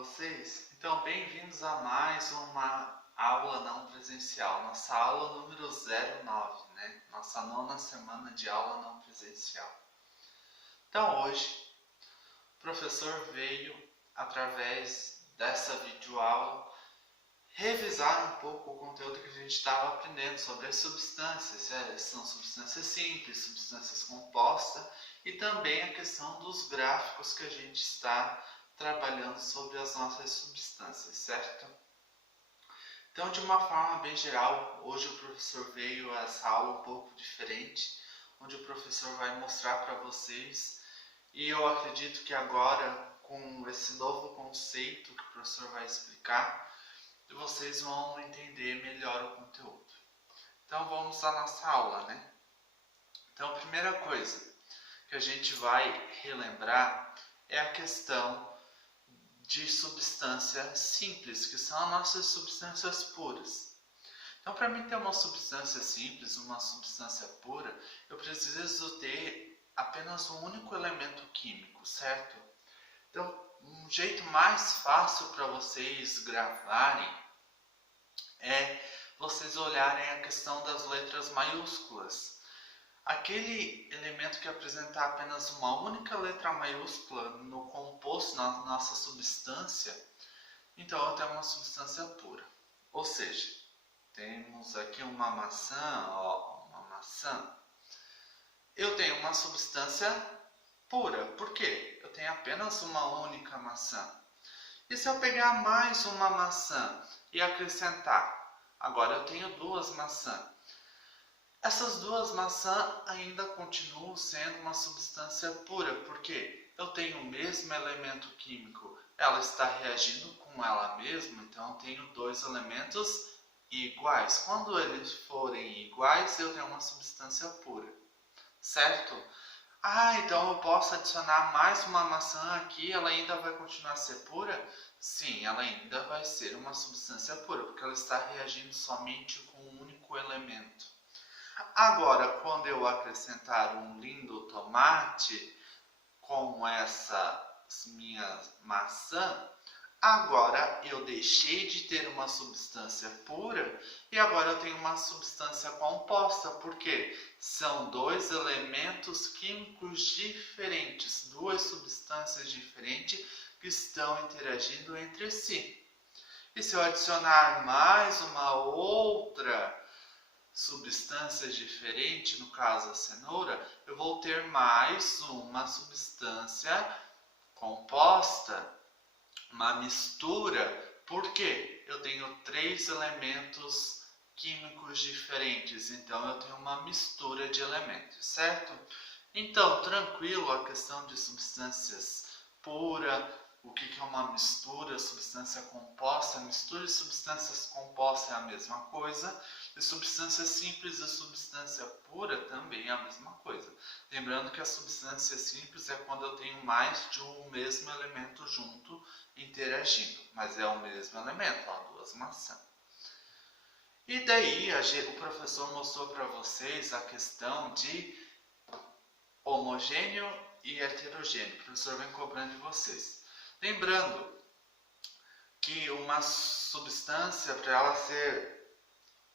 vocês? Então, bem-vindos a mais uma aula não presencial, nossa aula número 09, né? Nossa nona semana de aula não presencial. Então, hoje, o professor veio, através dessa videoaula, revisar um pouco o conteúdo que a gente estava aprendendo sobre as substâncias, são substâncias simples, substâncias compostas, e também a questão dos gráficos que a gente está trabalhando sobre as nossas substâncias, certo? Então, de uma forma bem geral, hoje o professor veio a essa aula um pouco diferente, onde o professor vai mostrar para vocês, e eu acredito que agora, com esse novo conceito que o professor vai explicar, vocês vão entender melhor o conteúdo. Então, vamos à nossa aula, né? Então, a primeira coisa que a gente vai relembrar é a questão de substâncias simples, que são as nossas substâncias puras. Então, para mim ter uma substância simples, uma substância pura, eu preciso ter apenas um único elemento químico, certo? Então, um jeito mais fácil para vocês gravarem é vocês olharem a questão das letras maiúsculas. Aquele elemento que apresentar apenas uma única letra maiúscula no composto, na nossa substância, então eu tenho uma substância pura. Ou seja, temos aqui uma maçã, uma maçã. Eu tenho uma substância pura. Por quê? Eu tenho apenas uma única maçã. E se eu pegar mais uma maçã e acrescentar? Agora eu tenho duas maçãs. Essas duas maçãs ainda continuam sendo uma substância pura, porque eu tenho o mesmo elemento químico, ela está reagindo com ela mesma, então eu tenho dois elementos iguais. Quando eles forem iguais, eu tenho uma substância pura, certo? Então eu posso adicionar mais uma maçã aqui, ela ainda vai continuar a ser pura? Sim, ela ainda vai ser uma substância pura, porque ela está reagindo somente com um único elemento. Agora, quando eu acrescentar um lindo tomate com essa minha maçã, agora eu deixei de ter uma substância pura e agora eu tenho uma substância composta, porque são dois elementos químicos diferentes, duas substâncias diferentes que estão interagindo entre si. E se eu adicionar mais uma outra substância diferente, no caso a cenoura, eu vou ter mais uma substância composta, uma mistura, porque eu tenho três elementos químicos diferentes, então eu tenho uma mistura de elementos, certo? Então, tranquilo a questão de substâncias pura, o que é uma mistura, substância composta. Mistura de substâncias compostas é a mesma coisa, e substância simples e substância pura também é a mesma coisa. Lembrando que a substância simples é quando eu tenho mais de um mesmo elemento junto interagindo, mas é o mesmo elemento, duas maçãs. E daí o professor mostrou para vocês a questão de homogêneo e heterogêneo. O professor vem cobrando de vocês. Lembrando que uma substância, para ela ser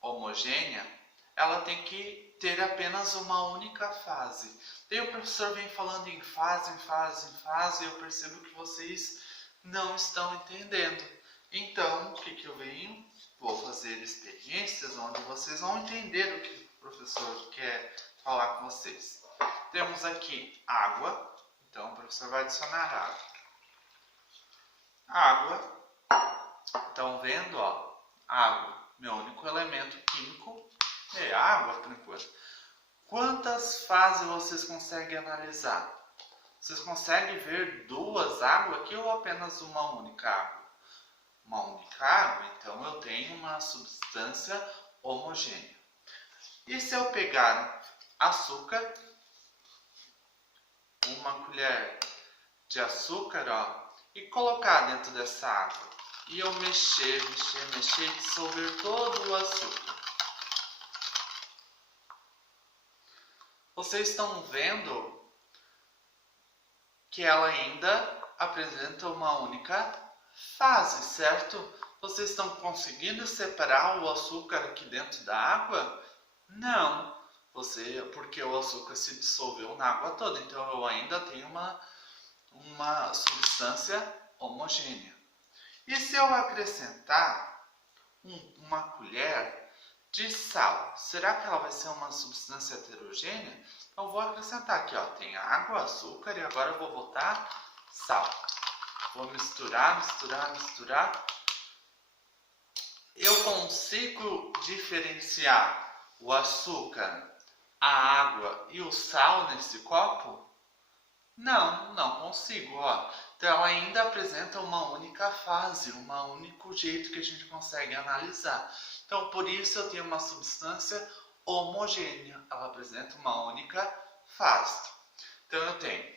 homogênea, ela tem que ter apenas uma única fase. Daí o professor vem falando em fase, e eu percebo que vocês não estão entendendo. Então, o que eu venho? Vou fazer experiências onde vocês vão entender o que o professor quer falar com vocês. Temos aqui água, então o professor vai adicionar água. Água, estão vendo, água, meu único elemento químico é água por enquanto. Quantas fases vocês conseguem analisar? Vocês conseguem ver duas águas aqui ou apenas uma única água? Uma única água, então eu tenho uma substância homogênea. E se eu pegar açúcar, uma colher de açúcar, e colocar dentro dessa água, e eu mexer, e dissolver todo o açúcar. Vocês estão vendo que ela ainda apresenta uma única fase, certo? Vocês estão conseguindo separar o açúcar aqui dentro da água? Não, porque o açúcar se dissolveu na água toda, então eu ainda tenho uma substância homogênea. E se eu acrescentar uma colher de sal, será que ela vai ser uma substância heterogênea? Então eu vou acrescentar aqui, ó, tem água, açúcar e agora eu vou botar sal. Vou misturar, misturar, misturar. Eu consigo diferenciar o açúcar, a água e o sal nesse copo? Não, não consigo, ó. Então ainda apresenta uma única fase, um único jeito que a gente consegue analisar. Então por isso eu tenho uma substância homogênea, ela apresenta uma única fase. Então eu tenho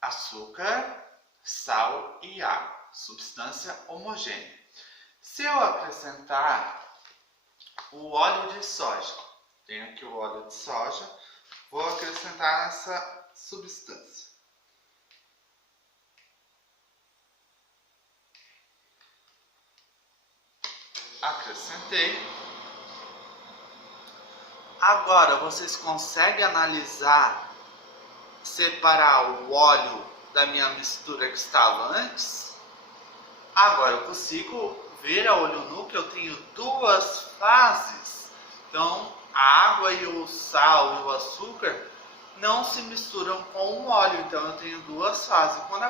açúcar, sal e água, substância homogênea. Se eu acrescentar o óleo de soja, tenho aqui o óleo de soja, vou acrescentar essa substância. Acrescentei. Agora vocês conseguem analisar, separar o óleo da minha mistura que estava antes? Agora eu consigo ver a olho nu que eu tenho duas fases. Então a água e o sal e o açúcar não se misturam com o óleo, então eu tenho duas fases. Quando